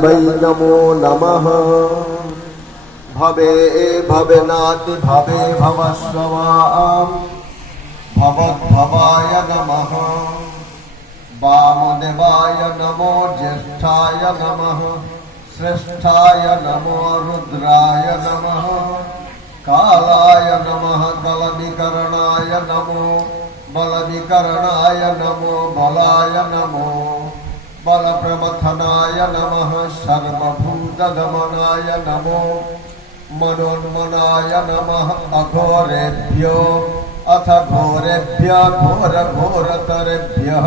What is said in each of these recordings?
वै नमो नमः। भवे भवनाति भवे भवस्ववाम् भवद्भवाय नमः। वामदेवाय नमो ज्येष्ठाय नमः। श्रेष्ठाय नमो रुद्राय नमः। कालाय नमः कलविकरणाय नमो बलविकरणाय नमो बलाय नमो बलप्रमथनाय नमः। सर्वभूतदमनाय नमो मनोन्मनाय नमः। अघोरेभ्यो अथ घोरेभ्य घोरघोरतरेभ्यः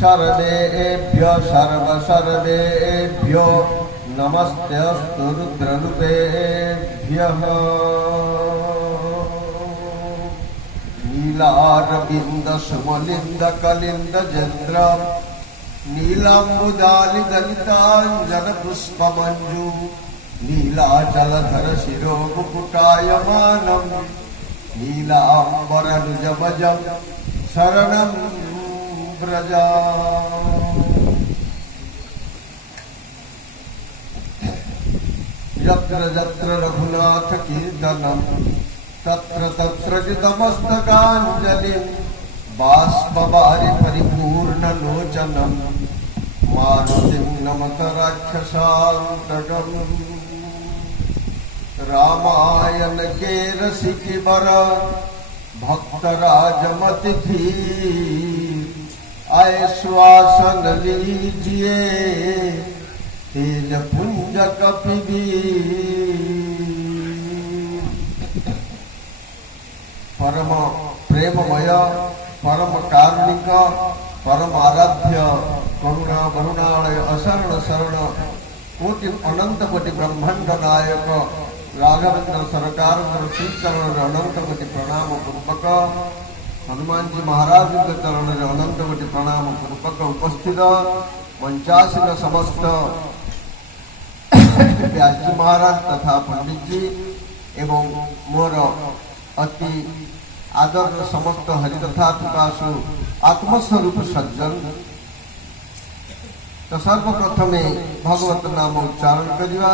सर्वेभ्यो सर्वसर्वेभ्यो नमस्तेऽस्तु रुद्ररूपेभ्यः। नीलारविन्द सुमलिन्द कलिन्द जन्द्र नीलाम्बुदालिदलिताञ्जन पुष्पमञ्जु नीलाचलधर शिरो मुकुटायमानं नीलाम्बरनुजमजं शरणं व्रज। यत्र यत्र रघुनाथ कीर्तनं तत्र तत्र कृतमस्तकाञ्जलिं बाष्पवारि परिपूर्णलोचनं मारुतिं नमत राक्षसान्तकम्। रामायण के रसिक बर भक्तराजमति धीर आए श्वासन लीजिए तेज पुंज कपिवीर। परम प्रेममय परम कारुणिक परम आराध्य करुणा वरुणालय अशरण शरण कोटि अनंत कोटि ब्रह्मांड नायक राघवेंद्र सरकार श्रीचरण अनंत कोटि प्रणाम पूर्वक हनुमान जी महाराज चरण अनंत कोटि प्रणाम पूर्वक उपस्थित मंचासीन समस्त व्यास जी महाराज तथा पंडित जी एवं मोर अति आदर समस्त हरिकथा पिपासु आत्मस्वरूप सज्जन। तो सर्वप्रथम भगवत नाम उच्चारण करिवा।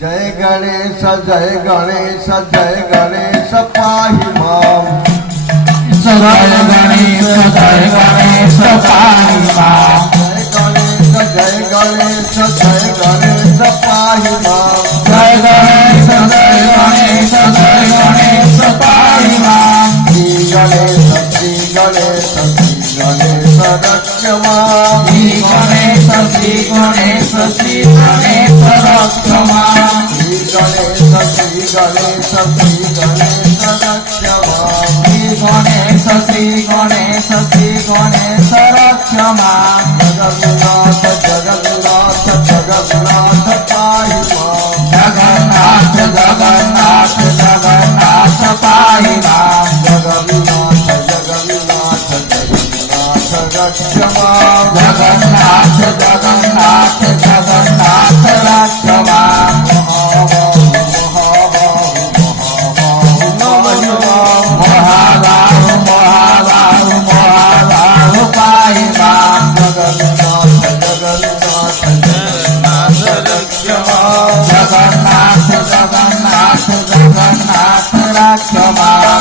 जय गणेश जय गणेश जय गणेश पाहि मां। जय गणेश पाहि मां। जय गणेश जय गणेश जय गणेश पाहि मां। जय गणेश पाहि मां। श्री गणेश श्री गणेश श्री गणेश रक्ष मां। श्री गणेश रक्ष मां। श्री गणेश श्री गणेश श्री गणेश रक्ष मां। श्री गणेश रक्ष मां। जगन्नाथ जगन्नाथ जगन्नाथ पाहि मां। जगन्नाथ पाहि मां। जगन्नाथ जगन्नाथ जगन्नाथ रक्ष मां। जगन्नाथ रक्ष मां। महाबाहु पाहि मां। जगन्नाथ जगन्नाथ जगन्नाथ रक्ष मां। जगन्नाथ रक्ष मां।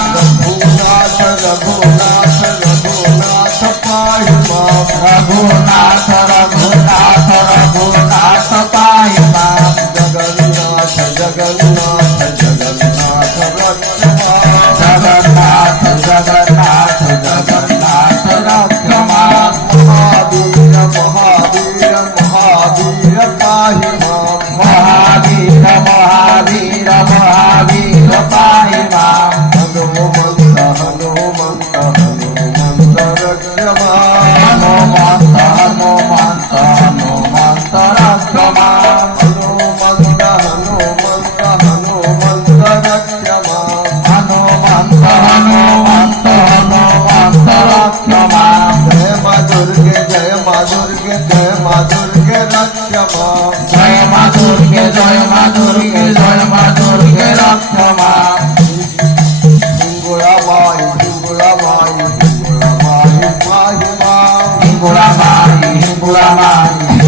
रघुनाथ रघुनाथ रघुनाथ पाहि मां। रघुनाथ पाहि मां। जगन्नाथ जगन्नाथ जगन्नाथ रक्ष मां। जगन्नाथ रक्ष मां। महावीर महावीर महावीर पाहि मां। महावीर पाहि मां। हनुमंत हनुमंत हनुमंत रक्ष मां। हनुमंत रक्ष मां। हनुमंत हनुमंत हनुमंत रक्ष मां। हनुमंत रक्ष मां। जय मां दुर्गे जय मां दुर्गे जय मां दुर्गे रक्ष मां। जय मां दुर्गे रक्ष मां। हिंगुळा माई हिंगुळा माई हिंगुळा माई पाहि मां। हिंगुळा मारी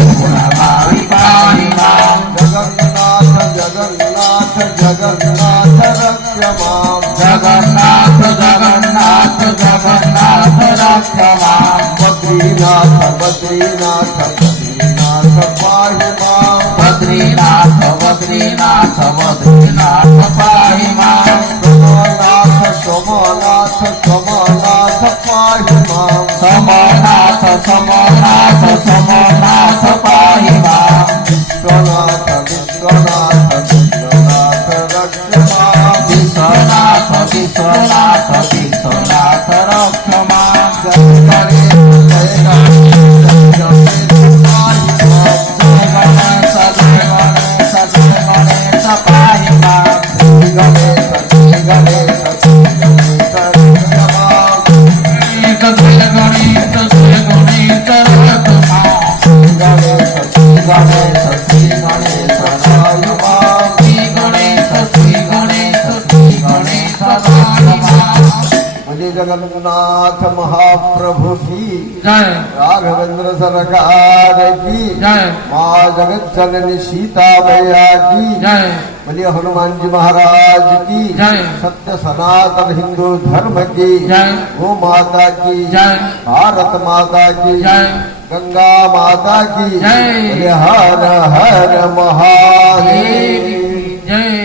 मारी पाहि मां जगन्नाथ जगन्नाथ जगन्नाथ रक्ष मां जगन्नाथ जगन्नाथ जगन्नाथ रक्ष मां बद्रीनाथ बद्रीनाथ बद्रीनाथ पाहि मां बद्रीनाथ बद्रीनाथ बद्रीनाथ पाहि मां सोमनाथ सोमनाथ सोमनाथ पाहि मां समनाथ समनाथ समनाथ पाहि मां विश्वनाथ विश्वनाथ विश्वनाथ रक्ष मां विश्वनाथ विश्वनाथ विश्वनाथ रक्ष मां जय गणेश जय गणेश पाहि मां जय गणेश जय गणेश जय गणेश पाहि मां श्री गणेश श्री गणेश श्री गणेश रक्ष मां जय गणेश जय गणेश रक्ष मां श्री गणेश श्री गणेश श्री गणेश पाहि मां श्री गणेश श्री गणेश श्री गणेश पाहि मां मुझे जगन्नाथ महाप्रभु की जय राघवेंद्र सरकार की जय माँ जगत जननी सीता मैया की जय बोलिए हनुमान जी महाराज की जय सत्य सनातन हिंदू धर्म की जय गो माता की जय भारत माता की जय गंगा माता की जय। बोलिए हर हर महादेव जय